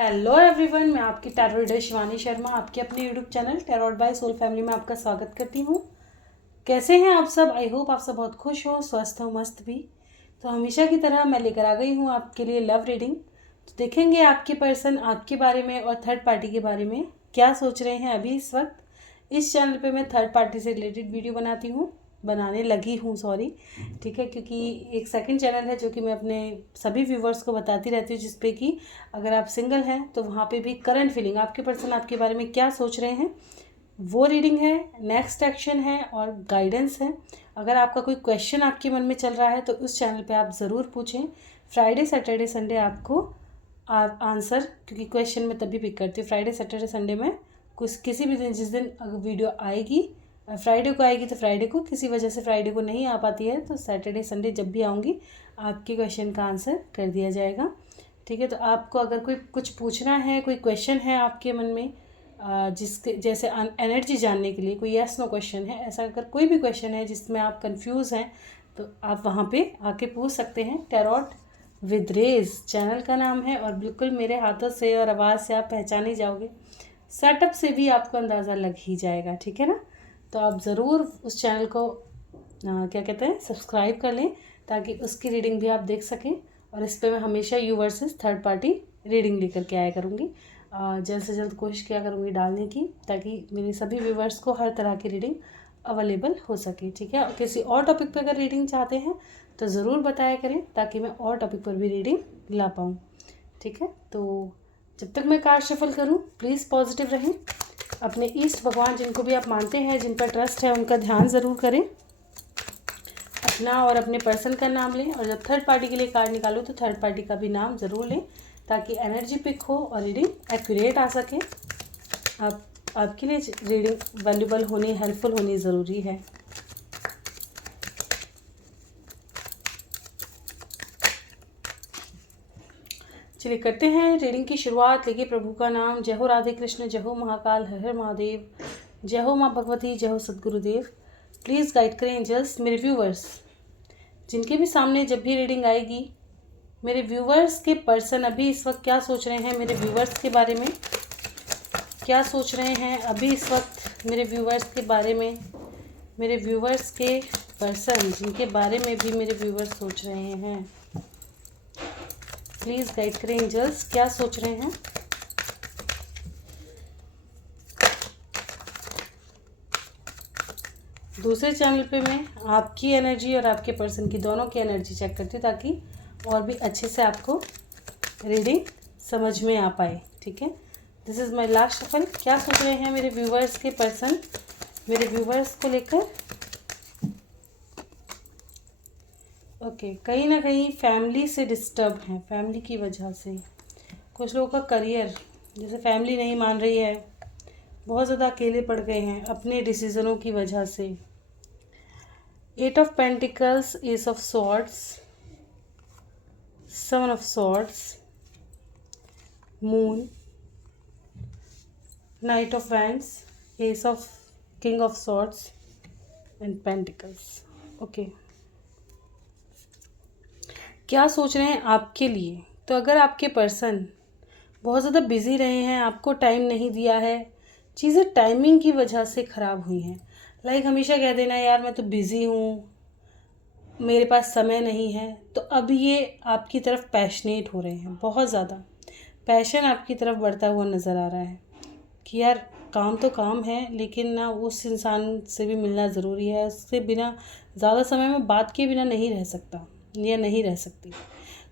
Hello everyone, मैं आपकी tarot reader Shivani Sharma आपके अपने YouTube channel tarot by soul family में आपका स्वागत करती हूँ। कैसे हैं आप सब? आई होप आप सब बहुत खुश हो, स्वस्थ हो, मस्त भी। तो हमेशा की तरह मैं लेकर आ गई हूँ आपके लिए लव रीडिंग। तो देखेंगे आपके पर्सन आपके बारे में और थर्ड पार्टी के बारे में क्या सोच रहे हैं अभी इस वक्त। इस चैनल पर मैं थर्ड पार्टी से रिलेटेड वीडियो बनाने लगी हूँ, सॉरी, ठीक है, क्योंकि एक सेकंड चैनल है जो कि मैं अपने सभी व्यूवर्स को बताती रहती हूँ, जिसपे कि अगर आप सिंगल हैं तो वहाँ पे भी करंट फीलिंग आपके पर्सन आपके बारे में क्या सोच रहे हैं वो रीडिंग है, नेक्स्ट एक्शन है और गाइडेंस है। अगर आपका कोई क्वेश्चन आपके मन में चल रहा है तो उस चैनल पे आप ज़रूर पूछें। फ्राइडे सैटरडे संडे आपको आंसर, क्योंकि क्वेश्चन मैं तभी पिक करती हूँ फ्राइडे सैटरडे संडे में, कुछ किसी भी दिन, जिस दिन अगर वीडियो आएगी फ्राइडे को आएगी तो फ्राइडे को, किसी वजह से फ्राइडे को नहीं आ पाती है तो सैटरडे संडे जब भी आऊँगी आपके क्वेश्चन का आंसर कर दिया जाएगा। ठीक है, तो आपको अगर कोई कुछ पूछना है, कोई क्वेश्चन है आपके मन में जिसके जैसे एनर्जी जानने के लिए कोई यस नो क्वेश्चन है, ऐसा अगर कोई भी क्वेश्चन है जिसमें आप कंफ्यूज हैं तो आप वहाँ पे आके पूछ सकते हैं। टैरोट विद रेज चैनल का नाम है और बिल्कुल मेरे हाथों से और आवाज़ से आप पहचान ही जाओगे, सेटअप से भी आपको अंदाज़ा लग ही जाएगा, ठीक है ना। तो आप ज़रूर उस चैनल को क्या कहते हैं, सब्सक्राइब कर लें ताकि उसकी रीडिंग भी आप देख सकें। और इस पर मैं हमेशा you versus third party reading लेकर के आया करूँगी। जल्द से जल्द कोशिश किया करूँगी डालने की, ताकि मेरे सभी व्यूवर्स को हर तरह की रीडिंग अवेलेबल हो सके, ठीक है। और किसी और टॉपिक पर अगर रीडिंग चाहते हैं तो ज़रूर बताया करें ताकि मैं और टॉपिक पर भी रीडिंग ला पाऊँ, ठीक है। तो जब तक मैं कार्ड शफल करूँ प्लीज़ पॉजिटिव रहें, अपने ईष्ट भगवान जिनको भी आप मानते हैं, जिन पर ट्रस्ट है, उनका ध्यान ज़रूर करें, अपना और अपने पर्सन का नाम लें और जब थर्ड पार्टी के लिए कार्ड निकालो तो थर्ड पार्टी का भी नाम ज़रूर लें ताकि एनर्जी पिक हो और रीडिंग एक्यूरेट आ सके। आपके लिए रीडिंग वैल्यूबल होनी, हेल्पफुल होनी ज़रूरी है। चलिए करते हैं रीडिंग की शुरुआत। लेके प्रभु का नाम। जय हो राधे कृष्ण, जय हो महाकाल, हर हर महादेव, जय हो माँ भगवती, जय हो सद्गुरुदेव। प्लीज़ गाइड करें एंजल्स मेरे व्यूवर्स, जिनके भी सामने जब भी रीडिंग आएगी, मेरे व्यूवर्स के पर्सन अभी इस वक्त क्या सोच रहे हैं, मेरे व्यूवर्स के बारे में क्या सोच रहे हैं अभी इस वक्त, मेरे व्यूवर्स के बारे में, मेरे व्यूवर्स के पर्सन जिनके बारे में भी मेरे व्यूवर्स सोच रहे हैं। प्लीज़ गाइड करें एंजल्स, क्या सोच रहे हैं। दूसरे चैनल पे मैं आपकी एनर्जी और आपके पर्सन की दोनों की एनर्जी चेक करती हूँ ताकि और भी अच्छे से आपको रीडिंग समझ में आ पाए, ठीक है। This is my last shuffle. क्या सोच रहे हैं मेरे व्यूवर्स के पर्सन मेरे व्यूवर्स को लेकर। ओके, कहीं ना कहीं फैमिली से डिस्टर्ब हैं, फैमिली की वजह से। कुछ लोगों का करियर, जैसे फैमिली नहीं मान रही है, बहुत ज़्यादा अकेले पड़ गए हैं अपने डिसीज़नों की वजह से। 8 of pentacles, S of swords, 7 of swords, moon, night of wands, S of king of swords and pentacles. Okay, क्या सोच रहे हैं आपके लिए। तो अगर आपके पर्सन बहुत ज़्यादा बिज़ी रहे हैं, आपको टाइम नहीं दिया है, चीज़ें टाइमिंग की वजह से ख़राब हुई हैं, लाइक हमेशा कह देना यार मैं तो बिज़ी हूँ, मेरे पास समय नहीं है, तो अब ये आपकी तरफ पैशनेट हो रहे हैं, बहुत ज़्यादा पैशन आपकी तरफ बढ़ता हुआ नज़र आ रहा है कि यार काम तो काम है लेकिन ना उस इंसान से भी मिलना ज़रूरी है, उससे बिना ज़्यादा समय में बात किए बिना नहीं रह सकता या नहीं रह सकती।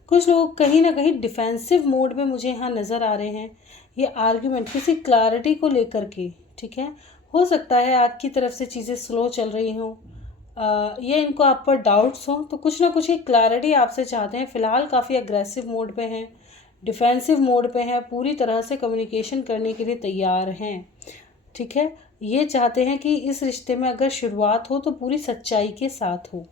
कुछ लोग कहीं ना कहीं डिफेंसिव मोड में मुझे यहाँ नज़र आ रहे हैं। ये आर्ग्यूमेंट किसी क्लैरिटी को लेकर के, ठीक है, हो सकता है आपकी तरफ से चीज़ें स्लो चल रही हों या इनको आप पर डाउट्स हों, तो कुछ ना कुछ एक क्लैरिटी आपसे चाहते हैं। फ़िलहाल काफ़ी अग्रेसिव मोड पे हैं, डिफेंसिव मोड पे हैं, पूरी तरह से कम्युनिकेशन करने के लिए तैयार हैं, ठीक है। ये चाहते हैं कि इस रिश्ते में अगर शुरुआत हो तो पूरी सच्चाई के साथ हो,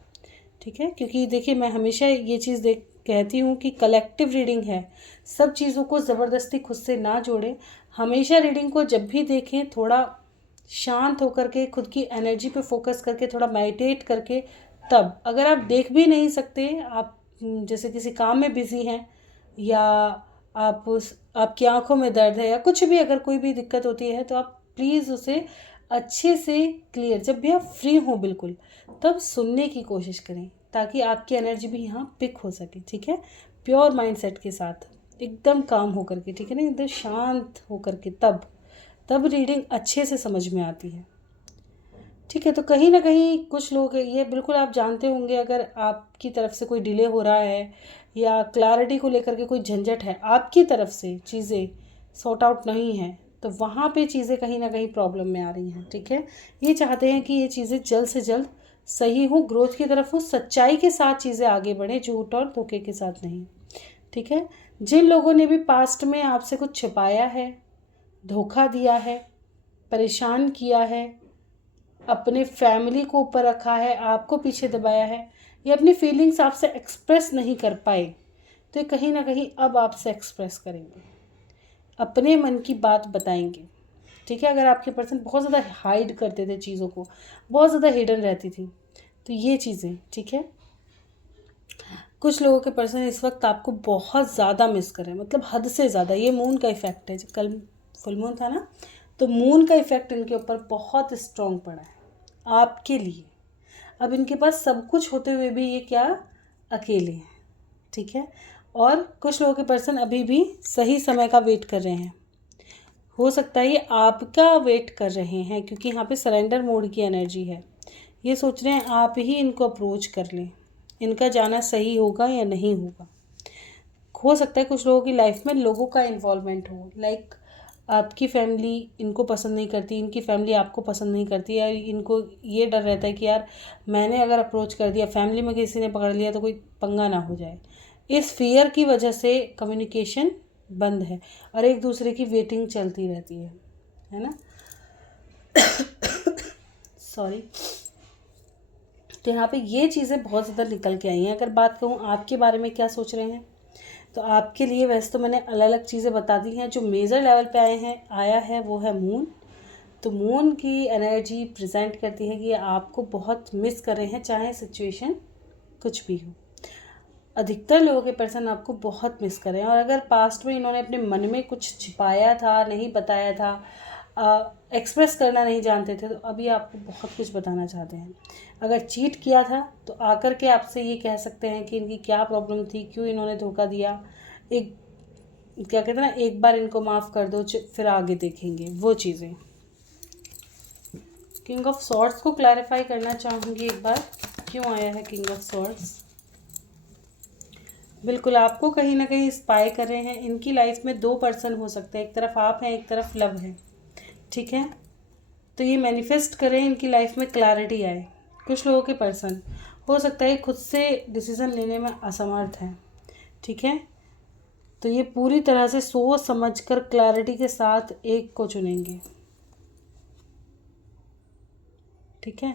ठीक है, क्योंकि देखिए मैं हमेशा ये चीज़ कहती हूँ कि कलेक्टिव रीडिंग है, सब चीज़ों को ज़बरदस्ती खुद से ना जोड़ें। हमेशा रीडिंग को जब भी देखें थोड़ा शांत होकर के, खुद की एनर्जी पे फोकस करके, थोड़ा मेडिटेट करके, तब अगर आप देख भी नहीं सकते, आप जैसे किसी काम में बिज़ी हैं या आप आपकी आंखों में दर्द है या कुछ भी, अगर कोई भी दिक्कत होती है तो आप प्लीज़ उसे अच्छे से क्लियर, जब भी आप फ्री हों बिल्कुल, तब सुनने की कोशिश करें ताकि आपकी एनर्जी भी यहाँ पिक हो सके। ठीक है, प्योर माइंडसेट के साथ, एकदम काम होकर के, ठीक है ना, एकदम शांत होकर के, तब रीडिंग अच्छे से समझ में आती है। ठीक है, तो कहीं ना कहीं कुछ लोग, ये बिल्कुल आप जानते होंगे, अगर आपकी तरफ से कोई डिले हो रहा है या क्लैरिटी को लेकर के कोई झंझट है, आपकी तरफ से चीज़ें सॉर्ट आउट नहीं है, तो वहाँ पे चीज़ें कहीं ना कहीं प्रॉब्लम में आ रही हैं। ठीक है, ये चाहते हैं कि ये चीज़ें जल्द से जल्द सही हो, ग्रोथ की तरफ हो, सच्चाई के साथ चीज़ें आगे बढ़ें, झूठ और धोखे के साथ नहीं। ठीक है, जिन लोगों ने भी पास्ट में आपसे कुछ छिपाया है, धोखा दिया है, परेशान किया है, अपने फैमिली को ऊपर रखा है, आपको पीछे दबाया है, या अपनी फीलिंग्स आपसे एक्सप्रेस नहीं कर पाए, तो ये कहीं ना कहीं अब आपसे एक्सप्रेस करेंगे, अपने मन की बात बताएंगे। ठीक है, अगर आपके पर्सन बहुत ज़्यादा हाइड करते थे चीज़ों को, बहुत ज़्यादा हिडन रहती थी, तो ये चीज़ें, ठीक है, कुछ लोगों के पर्सन इस वक्त आपको बहुत ज़्यादा मिस कर रहे हैं, मतलब हद से ज़्यादा। ये मून का इफ़ेक्ट है, कल फुल मून था ना, तो मून का इफ़ेक्ट इनके ऊपर बहुत स्ट्रॉन्ग पड़ा है आपके लिए। अब इनके पास सब कुछ होते हुए भी ये क्या, अकेले हैं। ठीक है, और कुछ लोगों के पर्सन अभी भी सही समय का वेट कर रहे हैं। हो सकता है ये आपका वेट कर रहे हैं, क्योंकि यहाँ पे सरेंडर मोड की एनर्जी है। ये सोच रहे हैं आप ही इनको अप्रोच कर लें, इनका जाना सही होगा या नहीं होगा। हो सकता है कुछ लोगों की लाइफ में लोगों का इन्वॉल्वमेंट हो, लाइक आपकी फैमिली इनको पसंद नहीं करती, इनकी फैमिली आपको पसंद नहीं करती, या इनको ये डर रहता है कि यार मैंने अगर अप्रोच कर दिया, फैमिली में किसी ने पकड़ लिया तो कोई पंगा ना हो जाए। इस फियर की वजह से कम्युनिकेशन बंद है और एक दूसरे की वेटिंग चलती रहती है ना। सॉरी। तो यहाँ पे ये चीज़ें बहुत ज़्यादा निकल के आई हैं। अगर बात कहूँ आपके बारे में क्या सोच रहे हैं, तो आपके लिए वैसे तो मैंने अलग अलग चीज़ें बता दी हैं। जो मेजर लेवल पे आया है वो है मून। तो मून की एनर्जी प्रेजेंट करती है कि आपको बहुत मिस कर रहे हैं, चाहे सिचुएशन कुछ भी हो। अधिकतर लोगों के पर्सन आपको बहुत मिस कर रहे हैं, और अगर पास्ट में इन्होंने अपने मन में कुछ छिपाया था, नहीं बताया था, एक्सप्रेस करना नहीं जानते थे, तो अभी आपको बहुत कुछ बताना चाहते हैं। अगर चीट किया था तो आकर के आपसे ये कह सकते हैं कि इनकी क्या प्रॉब्लम थी, क्यों इन्होंने धोखा दिया। एक क्या कहते हैं ना, एक बार इनको माफ़ कर दो, फिर आगे देखेंगे वो चीज़ें। किंग ऑफ सॉर्ड्स को क्लैरिफाई करना चाहूँगी एक बार, क्यों आया है किंग ऑफ सॉर्ड्स। बिल्कुल आपको कहीं ना कहीं स्पाई कर रहे हैं। इनकी लाइफ में दो पर्सन हो सकते हैं, एक तरफ आप हैं, एक तरफ लव है। ठीक है, तो ये मैनिफेस्ट करें, इनकी लाइफ में क्लैरिटी आए। कुछ लोगों के पर्सन हो सकता है खुद से डिसीज़न लेने में असमर्थ हैं। ठीक है, तो ये पूरी तरह से सोच समझ कर क्लैरिटी के साथ एक को चुनेंगे। ठीक है,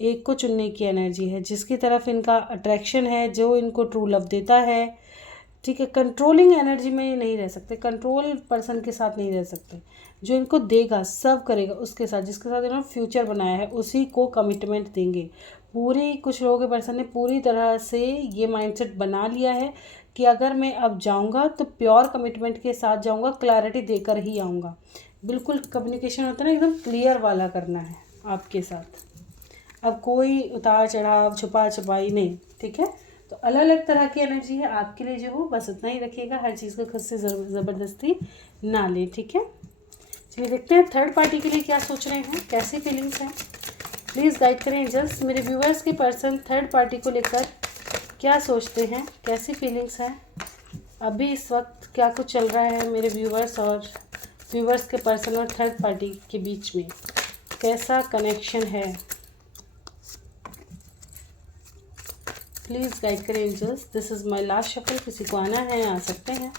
एक को चुनने की एनर्जी है, जिसकी तरफ इनका अट्रैक्शन है, जो इनको ट्रू लव देता है। ठीक है, कंट्रोलिंग एनर्जी में ये नहीं रह सकते, कंट्रोल पर्सन के साथ नहीं रह सकते। जो इनको देगा, सर्व करेगा, उसके साथ, जिसके साथ इन्होंने फ्यूचर बनाया है, उसी को कमिटमेंट देंगे पूरी। कुछ लोगों के पर्सन ने पूरी तरह से ये माइंडसेट बना लिया है कि अगर मैं अब जाऊंगा तो प्योर कमिटमेंट के साथ जाऊंगा, क्लैरिटी देकर ही आऊँगा। बिल्कुल कम्युनिकेशन होता है ना, एकदम क्लियर वाला करना है आपके साथ। अब कोई उतार चढ़ाव, छुपा छुपाई नहीं। ठीक है, तो अलग अलग तरह की एनर्जी है आपके लिए। जो हो बस इतना ही रखिएगा, हर चीज़ को खुद से ज़बरदस्ती ना ले। ठीक है, चलिए देखते हैं थर्ड पार्टी के लिए क्या सोच रहे हैं, कैसी फीलिंग्स हैं। प्लीज़ गाइड करें एंजल्स, मेरे व्यूअर्स के पर्सन थर्ड पार्टी को लेकर क्या सोचते हैं, कैसी फीलिंग्स हैं, अभी इस वक्त क्या कुछ चल रहा है मेरे व्यूअर्स के पर्सन और थर्ड पार्टी के बीच में, कैसा कनेक्शन है। प्लीज़ गाइड करें angels. This is my last shuffle. किसी को आना है आ सकते हैं।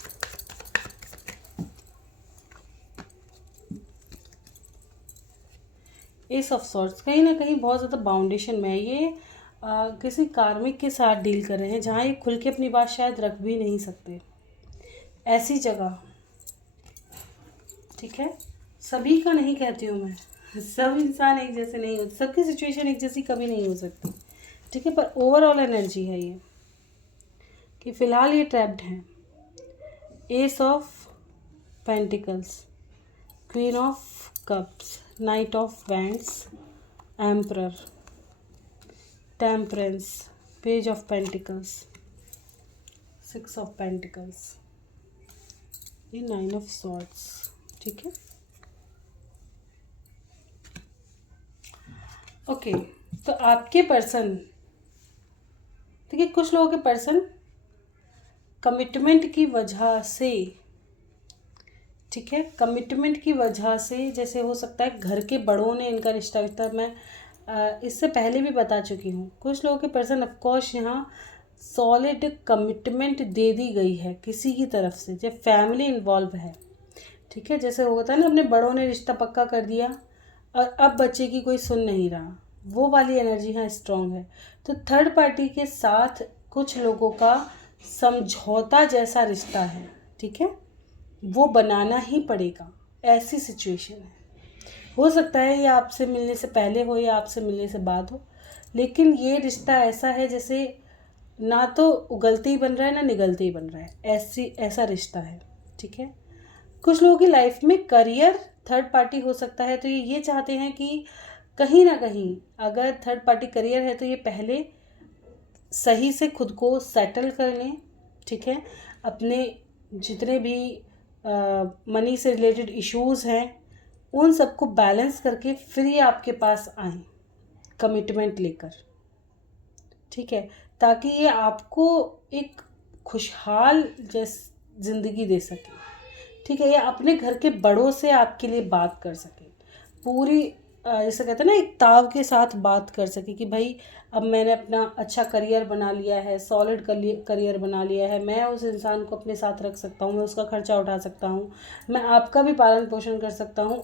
एस ऑफ सॉर्ड्स कहीं ना कहीं बहुत ज़्यादा बाउंडेशन में है। ये किसी कार्मिक के साथ डील कर रहे हैं, जहाँ ये खुल के अपनी बात शायद रख भी नहीं सकते, ऐसी जगह। ठीक है, सभी का नहीं कहती हूँ मैं, सब इंसान एक जैसे नहीं होते, सबकी सिचुएशन एक जैसी कभी नहीं हो सकती। ठीक है, पर ओवरऑल एनर्जी है ये कि फ़िलहाल ये ट्रैप्ड हैं। S of pentacles, queen of cups, night of wands, emperor, temperance, page of pentacles, 6 of pentacles, ये 9 ऑफ सॉर्ड्स। ठीक है, ओके। तो आपके पर्सन, देखिए कुछ लोगों के पर्सन कमिटमेंट की वजह से, ठीक है, कमिटमेंट की वजह से, जैसे हो सकता है घर के बड़ों ने इनका रिश्ता विश्ता, मैं इससे पहले भी बता चुकी हूँ, कुछ लोगों के पर्सन ऑफकोर्स यहाँ सॉलिड कमिटमेंट दे दी गई है किसी की तरफ से, जब फैमिली इन्वॉल्व है। ठीक है, जैसे होता है ना, अपने बड़ों ने रिश्ता पक्का कर दिया और अब बच्चे की कोई सुन नहीं रहा, वो वाली एनर्जी यहाँ स्ट्रॉन्ग है। तो थर्ड पार्टी के साथ कुछ लोगों का समझौता जैसा रिश्ता है, ठीक है, वो बनाना ही पड़ेगा, ऐसी सिचुएशन है। हो सकता है ये आपसे मिलने से पहले हो या आपसे मिलने से बाद हो, लेकिन ये रिश्ता ऐसा है जैसे ना तो उगलते ही बन रहा है ना निगलते ही बन रहा है, ऐसा रिश्ता है। ठीक है, कुछ लोगों की लाइफ में करियर थर्ड पार्टी हो सकता है, तो ये चाहते हैं कि कहीं ना कहीं अगर थर्ड पार्टी करियर है तो ये पहले सही से खुद को सेटल कर लें। ठीक है, अपने जितने भी मनी से रिलेटेड इश्यूज़ हैं उन सबको बैलेंस करके फिर ये आपके पास आएँ कमिटमेंट लेकर। ठीक है, ताकि ये आपको एक खुशहाल ज़िंदगी दे सके। ठीक है, ये अपने घर के बड़ों से आपके लिए बात कर सके, पूरी जैसे कहते हैं ना, एक ताव के साथ बात कर सके कि भाई अब मैंने अपना अच्छा करियर बना लिया है, सॉलिड करियर बना लिया है, मैं उस इंसान को अपने साथ रख सकता हूँ, मैं उसका खर्चा उठा सकता हूँ, मैं आपका भी पालन पोषण कर सकता हूँ।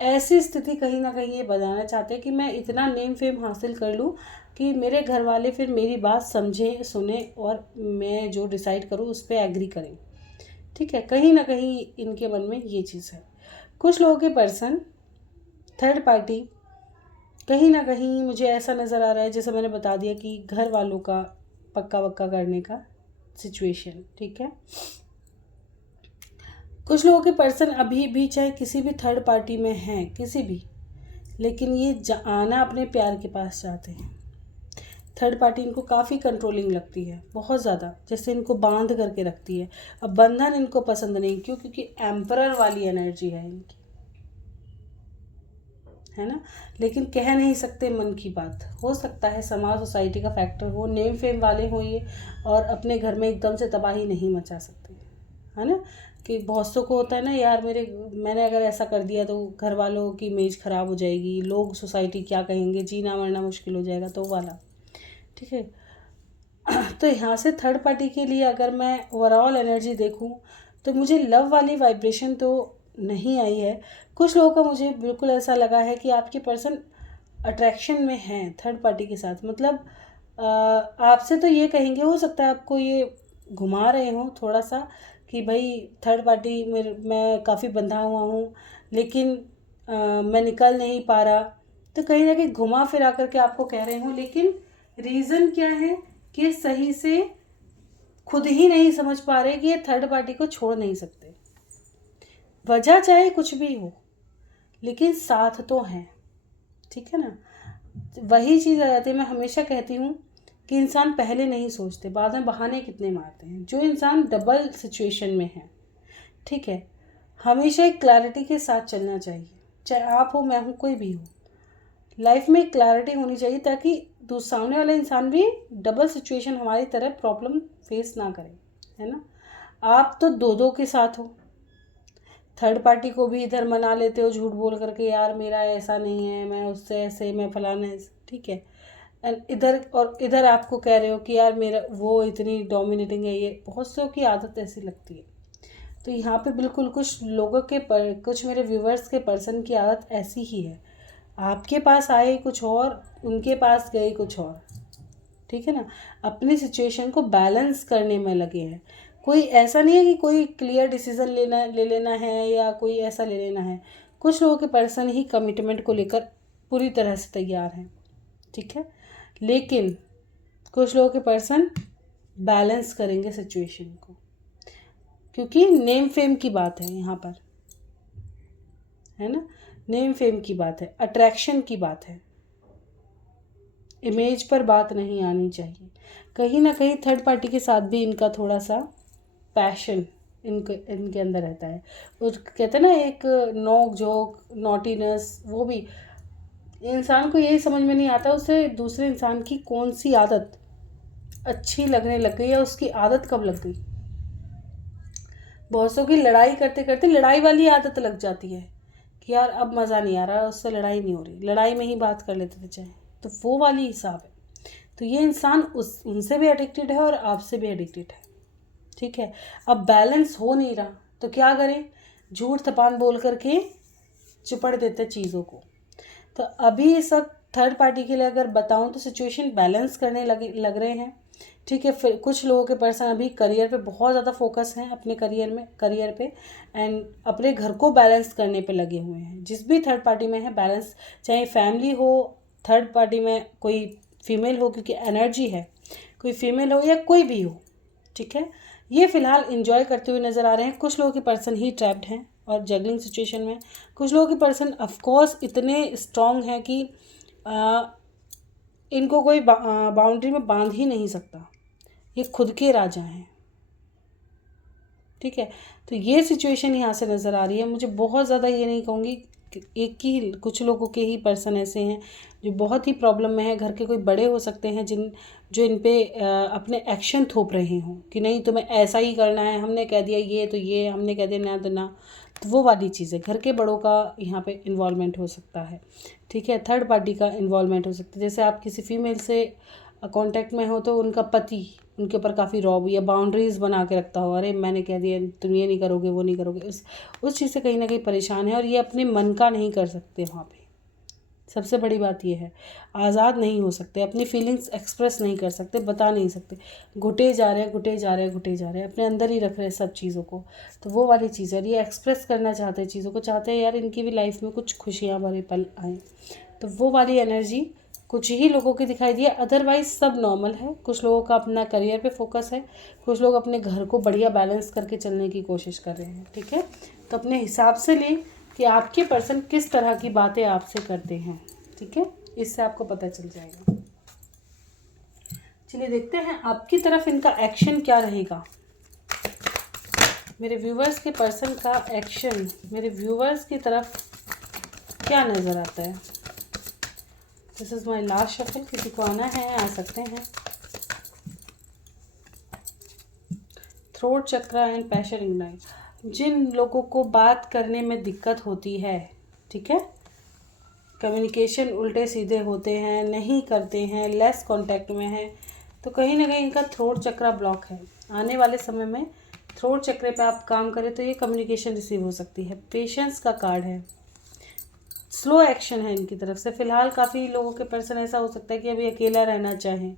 ऐसी स्थिति कहीं ना कहीं ये बनाना चाहते हैं कि मैं इतना नेम फेम हासिल कर लूँ कि मेरे घर वाले फिर मेरी बात समझें, सुने और मैं जो डिसाइड करूँ उस पर एग्री करें। ठीक है, कहीं ना कहीं इनके मन में ये चीज़ है। कुछ लोगों के पर्सन थर्ड पार्टी कहीं ना कहीं मुझे ऐसा नज़र आ रहा है, जैसे मैंने बता दिया कि घर वालों का पक्का वक्का करने का सिचुएशन। ठीक है, कुछ लोगों के पर्सन अभी भी चाहे किसी भी थर्ड पार्टी में हैं, किसी भी, लेकिन ये आना अपने प्यार के पास चाहते हैं। थर्ड पार्टी इनको काफ़ी कंट्रोलिंग लगती है, बहुत ज़्यादा, जैसे इनको बांध करके रखती है। अब बंधन इनको पसंद नहीं, क्यों? क्योंकि एम्परर वाली एनर्जी है इनकी, है ना, लेकिन कह नहीं सकते मन की बात। हो सकता है समाज सोसाइटी का फैक्टर हो, नेम फेम वाले हो ये, और अपने घर में एकदम से तबाही नहीं मचा सकते, है ना, कि बहुत सौ को होता है ना, यार मैंने अगर ऐसा कर दिया तो घर वालों की इमेज ख़राब हो जाएगी, लोग सोसाइटी क्या कहेंगे, जीना मरना मुश्किल हो जाएगा, तो वाला। ठीक है, तो यहाँ से थर्ड पार्टी के लिए अगर मैं ओवरऑल एनर्जी देखूँ तो मुझे लव वाली वाइब्रेशन तो नहीं आई है। कुछ लोगों का मुझे बिल्कुल ऐसा लगा है कि आपके पर्सन अट्रैक्शन में हैं थर्ड पार्टी के साथ, मतलब आपसे तो ये कहेंगे, हो सकता है आपको ये घुमा रहे हों थोड़ा सा कि भाई थर्ड पार्टी मैं काफ़ी बंधा हुआ हूँ, लेकिन मैं निकल नहीं पा रहा, तो कहीं ना कहीं घुमा फिरा करके आपको कह रहे हों, लेकिन रीज़न क्या है कि सही से खुद ही नहीं समझ पा रहे कि ये थर्ड पार्टी को छोड़ नहीं सकते। वजह चाहे कुछ भी हो, लेकिन साथ तो हैं। ठीक है ना, वही चीज़ आ जाती है। मैं हमेशा कहती हूँ कि इंसान पहले नहीं सोचते, बाद में बहाने कितने मारते हैं। जो इंसान डबल सिचुएशन में है, ठीक है, हमेशा एक क्लैरिटी के साथ चलना चाहिए, चाहे आप हो, मैं हूँ, कोई भी हो। लाइफ में क्लैरिटी होनी चाहिए ताकि सामने वाला इंसान भी डबल सिचुएशन हमारी तरह प्रॉब्लम फेस ना करे, है ना। आप तो दो के साथ हो, थर्ड पार्टी को भी इधर मना लेते हो झूठ बोल करके, यार मेरा ऐसा नहीं है, मैं उससे ऐसे, मैं फलाना ऐसे, ठीक है, इधर आपको कह रहे हो कि यार मेरा वो इतनी डोमिनेटिंग है। ये बहुत सौ की आदत ऐसी लगती है। तो यहाँ पे बिल्कुल कुछ लोगों के कुछ मेरे व्यूवर्स के पर्सन की आदत ऐसी ही है, आपके पास आए कुछ और, उनके पास गए कुछ और। ठीक है ना, अपनी सिचुएशन को बैलेंस करने में लगे हैं। कोई ऐसा नहीं है कि कोई क्लियर डिसीजन ले लेना है या कोई ऐसा ले लेना है। कुछ लोगों के पर्सन ही कमिटमेंट को लेकर पूरी तरह से तैयार हैं, ठीक है, लेकिन कुछ लोगों के पर्सन बैलेंस करेंगे सिचुएशन को, क्योंकि नेम फेम की बात है यहाँ पर। है ना, नेम फेम की बात है, अट्रैक्शन की बात है, इमेज पर बात नहीं आनी चाहिए। कहीं ना कहीं थर्ड पार्टी के साथ भी इनका थोड़ा सा पैशन इनके अंदर रहता है। और कहते हैं ना एक नोक झोंक, नॉटीनेस, वो भी इंसान को यही समझ में नहीं आता उसे दूसरे इंसान की कौन सी आदत अच्छी लगने लग गई या उसकी आदत कब लग गई। बहुत सौ की लड़ाई करते करते लड़ाई वाली आदत लग जाती है कि यार अब मज़ा नहीं आ रहा, उससे लड़ाई नहीं हो रही, लड़ाई में ही बात कर लेते थे चाहे, तो वो वाली हिसाब है। तो ये इंसान उनसे भी एडिक्टेड है और आपसे भी एडिक्टेड है, ठीक है। अब बैलेंस हो नहीं रहा तो क्या करें, झूठ तपान बोल करके चिपड़ देते चीज़ों को। तो अभी इस वक्त थर्ड पार्टी के लिए अगर बताऊं तो सिचुएशन बैलेंस करने लग रहे हैं, ठीक है। फिर कुछ लोगों के पर्सन अभी करियर पे बहुत ज़्यादा फोकस हैं, अपने करियर पे एंड अपने घर को बैलेंस करने पे लगे हुए हैं। जिस भी थर्ड पार्टी में है बैलेंस, चाहे फैमिली हो, थर्ड पार्टी में कोई फीमेल हो, क्योंकि एनर्जी है, कोई फीमेल हो या कोई भी हो, ठीक है। ये फ़िलहाल इंजॉय करते हुए नज़र आ रहे हैं। कुछ लोगों के पर्सन ही ट्रैप्ड हैं और जगलिंग सिचुएशन में। कुछ लोगों के पर्सन ऑफकोर्स इतने स्ट्रॉन्ग हैं कि इनको कोई बाउंड्री में बांध ही नहीं सकता, ये खुद के राजा हैं, ठीक है। तो ये सिचुएशन यहाँ से नज़र आ रही है। मुझे बहुत ज़्यादा ये नहीं कहूँगी कि एक ही, कुछ लोगों के ही पर्सन ऐसे हैं जो बहुत ही प्रॉब्लम में है। घर के कोई बड़े हो सकते हैं जो इन पे अपने एक्शन थोप रहे हों कि नहीं तुम्हें ऐसा ही करना है, हमने कह दिया ये तो ये, हमने कह दिया ना तो ना, तो वो वाली चीज़ें घर के बड़ों का यहाँ पे इन्वॉल्वमेंट हो सकता है, ठीक है। थर्ड पार्टी का इन्वॉल्वमेंट हो सकता है। जैसे आप किसी फीमेल से कांटेक्ट में हो तो उनका पति उनके ऊपर काफ़ी रॉब या बाउंड्रीज़ बना के रखता हो, अरे मैंने कह दिया तुम ये नहीं करोगे वो नहीं करोगे, उस चीज़ से कहीं ना कहीं परेशान है और ये अपने मन का नहीं कर सकते। वहाँ पे सबसे बड़ी बात ये है, आज़ाद नहीं हो सकते, अपनी फीलिंग्स एक्सप्रेस नहीं कर सकते, बता नहीं सकते, घुटे जा रहे हैं, अपने अंदर ही रख रहे हैं सब चीज़ों को। तो वो वाली चीज़ है, ये एक्सप्रेस करना चाहते हैं चीज़ों को, चाहते हैं यार इनकी भी लाइफ में कुछ खुशियाँ भरे पल आएँ। तो वो वाली एनर्जी कुछ ही लोगों की दिखाई दी है, अदरवाइज सब नॉर्मल है। कुछ लोगों का अपना करियर पे फोकस है, कुछ लोग अपने घर को बढ़िया बैलेंस करके चलने की कोशिश कर रहे हैं, ठीक है। तो अपने हिसाब से लें कि आपके पर्सन किस तरह की बातें आपसे करते हैं, ठीक है, इससे आपको पता चल जाएगा। चलिए देखते हैं आपकी तरफ इनका एक्शन क्या रहेगा। मेरे व्यूवर्स के पर्सन का एक्शन मेरे व्यूवर्स की तरफ क्या नज़र आता है। This is my last shuffle, किसी को आना है आ सकते हैं। Throat chakra and passion ignite, जिन लोगों को बात करने में दिक्कत होती है, ठीक है, कम्युनिकेशन उल्टे सीधे होते हैं, नहीं करते हैं, लेस कांटेक्ट में है, तो कहीं ना कहीं इनका थ्रोट चक्रा ब्लॉक है। आने वाले समय में थ्रोट चक्रे पे आप काम करें तो ये कम्युनिकेशन रिसीव हो सकती है। पेशेंस का कार्ड है, स्लो एक्शन है इनकी तरफ से। फ़िलहाल काफ़ी लोगों के पर्सन ऐसा हो सकता है कि अभी अकेला रहना चाहें,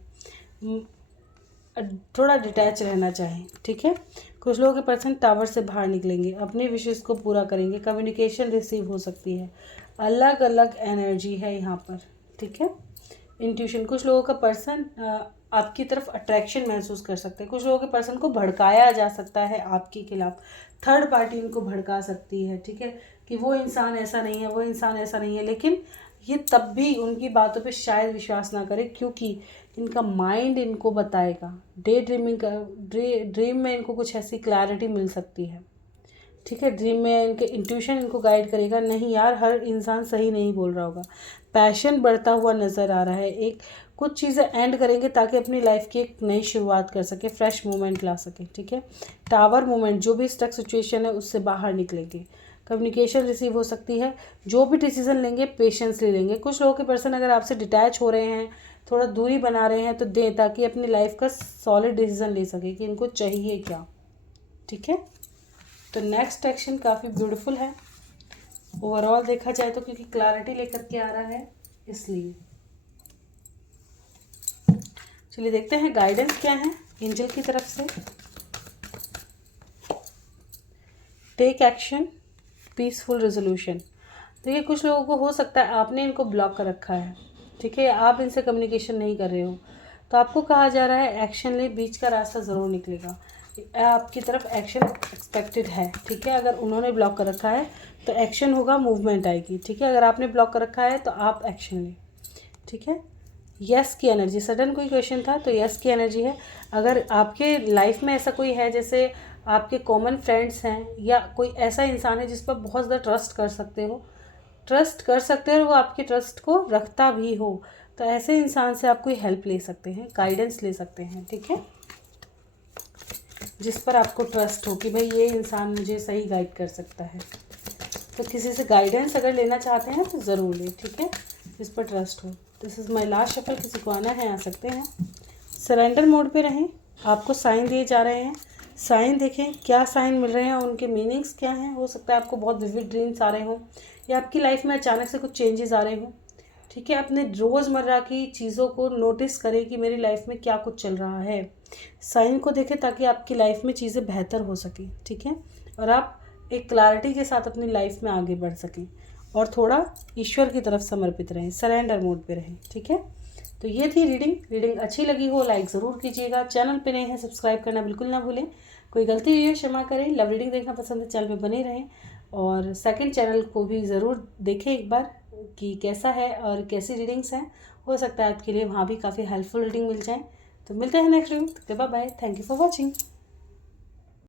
थोड़ा डिटैच रहना चाहें, ठीक है। कुछ लोगों के पर्सन टावर से बाहर निकलेंगे, अपने विशेष को पूरा करेंगे, कम्युनिकेशन रिसीव हो सकती है। अलग अलग एनर्जी है यहाँ पर, ठीक है। इंट्यूशन, कुछ लोगों का पर्सन आपकी तरफ अट्रैक्शन महसूस कर सकते हैं। कुछ लोगों के पर्सन को भड़काया जा सकता है आपके खिलाफ, थर्ड पार्टी इनको भड़का सकती है, ठीक है, कि वो इंसान ऐसा नहीं है, वो इंसान ऐसा नहीं है। लेकिन ये तब भी उनकी बातों पे शायद विश्वास ना करें, क्योंकि इनका माइंड इनको बताएगा, ड्रीम में इनको कुछ ऐसी क्लैरिटी मिल सकती है, ठीक है। ड्रीम में इनके इंट्यूशन इनको गाइड करेगा, नहीं यार हर इंसान सही नहीं बोल रहा होगा। पैशन बढ़ता हुआ नज़र आ रहा है, एक कुछ चीज़ें एंड करेंगे ताकि अपनी लाइफ की एक नई शुरुआत कर सके, फ्रेश मूवमेंट ला सके, ठीक है। टावर मूवमेंट, जो भी स्टक सिचुएशन है उससे बाहर निकलेंगे, कम्युनिकेशन रिसीव हो सकती है, जो भी डिसीजन लेंगे पेशेंसली लेंगे। कुछ लोगों के पर्सन अगर आपसे डिटैच हो रहे हैं, थोड़ा दूरी बना रहे हैं, तो दें ताकि अपनी लाइफ का सॉलिड डिसीजन ले सके कि इनको चाहिए क्या, ठीक है। तो नेक्स्ट एक्शन काफ़ी ब्यूटीफुल है ओवरऑल देखा जाए तो, क्योंकि क्लैरिटी लेकर के आ रहा है इसलिए। चलिए देखते हैं गाइडेंस क्या है एंजल की तरफ से। Take action, peaceful resolution. देखिए कुछ लोगों को हो सकता है आपने इनको ब्लॉक कर रखा है, ठीक है, आप इनसे कम्युनिकेशन नहीं कर रहे हो, तो आपको कहा जा रहा है एक्शन ले, बीच का रास्ता ज़रूर निकलेगा। आपकी तरफ एक्शन एक्सपेक्टेड है, ठीक है। अगर उन्होंने ब्लॉक कर रखा है तो एक्शन होगा, मूवमेंट आएगी, ठीक है। अगर आपने ब्लॉक कर रखा है तो आप एक्शन लें, ठीक है। यस की एनर्जी, सडन कोई क्वेश्चन था तो यस की एनर्जी है। अगर आपके लाइफ में ऐसा कोई है, जैसे आपके कॉमन फ्रेंड्स हैं या कोई ऐसा इंसान है जिस पर बहुत ज़्यादा ट्रस्ट कर सकते हो और वो आपके ट्रस्ट को रखता भी हो, तो ऐसे इंसान से आप कोई हेल्प ले सकते हैं, गाइडेंस ले सकते हैं, ठीक है। जिस पर आपको ट्रस्ट हो कि भाई ये इंसान मुझे सही गाइड कर सकता है, तो किसी से गाइडेंस अगर लेना चाहते हैं तो ज़रूर लें, ठीक है, जिस पर ट्रस्ट हो। This is my last shuffle. किसी को आना है आ सकते हैं। सरेंडर मोड पे रहें, आपको साइन दिए जा रहे हैं, साइन देखें क्या साइन मिल रहे हैं, उनके मीनिंग्स क्या हैं। हो सकता है आपको बहुत विविड ड्रीम्स आ रहे हों या आपकी लाइफ में अचानक से कुछ चेंजेस आ रहे हों, ठीक है। अपने रोज़मर्रा की चीज़ों को नोटिस करें कि मेरी लाइफ में क्या कुछ चल रहा है, साइन को देखें ताकि आपकी लाइफ में चीज़ें बेहतर हो सकें, ठीक है, और आप एक क्लैरिटी के साथ अपनी लाइफ में आगे बढ़ सकें और थोड़ा ईश्वर की तरफ समर्पित रहें, सरेंडर मोड पे रहें, ठीक है। तो ये थी रीडिंग अच्छी लगी हो लाइक ज़रूर कीजिएगा, चैनल पे नए हैं सब्सक्राइब करना बिल्कुल ना भूलें, कोई गलती हुई है क्षमा करें। लव रीडिंग देखना पसंद है चैनल पे बने रहें और सेकंड चैनल को भी ज़रूर देखें एक बार कि कैसा है और कैसी रीडिंग्स हैं, हो सकता है आपके लिए वहाँ भी काफ़ी हेल्पफुल रीडिंग मिल जाए। तो मिलते हैं next reading, bye bye, thank you for watching.